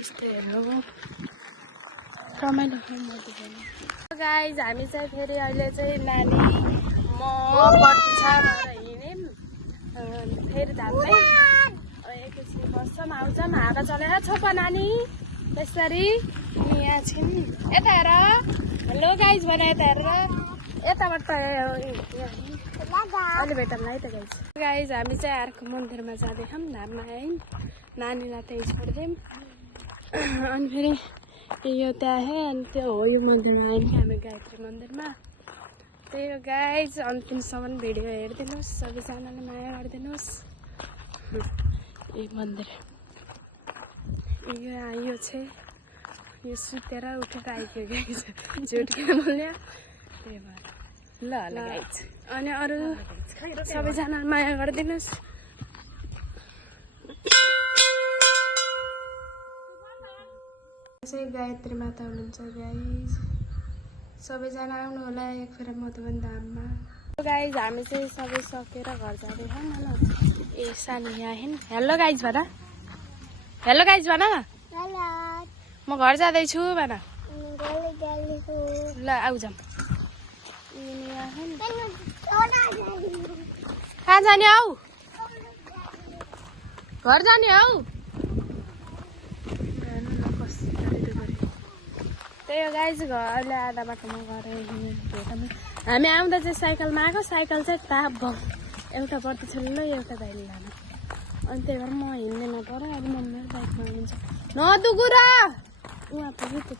यस्तै हेर्नु रमाइलो गाइज हामी चाहिँ फेरि अहिले चाहिँ नानी म बट्टा हिँड्यौँ फेरि धाममै एकैछिन बस्छौँ आउँछौँ हावा चलेर छोप नानी त्यसरी यहाँ छिन् यता हेर हेलो गाइज भने यता हेरेर यताबाट अहिले भेटौँ है त गाइज हामी चाहिँ अर्को मन्दिरमा जाँदैछौँ धाममा आयौँ नानीलाई त्यही छोडिदिउँ अनि फेरि यो त्यहाँ है अनि त्यो हो यो मन्दिरमा आयौँ कि हामी गायत्री मन्दिरमा त्यही हो गाइज अन्तिमसम्म भिडियो हेरिदिनुहोस् सबैजनाले माया गरिदिनुहोस् यो मन्दिर यो चाहिँ यो सुतेर उठेर आइपुग्यो गाइज झुटकेर बोल्यो त्यही भएर ल गाइज अनि अरू सबैजनाले माया गरिदिनुहोस् चाहिँ गायत्री माता हुनुहुन्छ गाइज सबैजना आउनु होला एकफेर मधुबन धाममा गाइज हामी चाहिँ सबै सकेर घर जाँदैछौँ होइन ए सानी यहाँ आइन् हेलो गाइज भन हेलो गाइज भन म घर जाँदैछु भन ल आउ जाऊँ कहाँ जाने हौ घर जाने हौ त्यही हो गाइज घरले आधा बाटोमा गएर भेटौँ हामी आउँदा चाहिँ साइकलमा आएको साइकल चाहिँ ताप भयो एउटा बत्ती छोड्नु एउटा दाइले लानु अनि त्यही भएर म हिँड्दैन पर अब मम्मी बाइकमा हुन्छ नदुगुर उहाँ पुग्यो त्यो त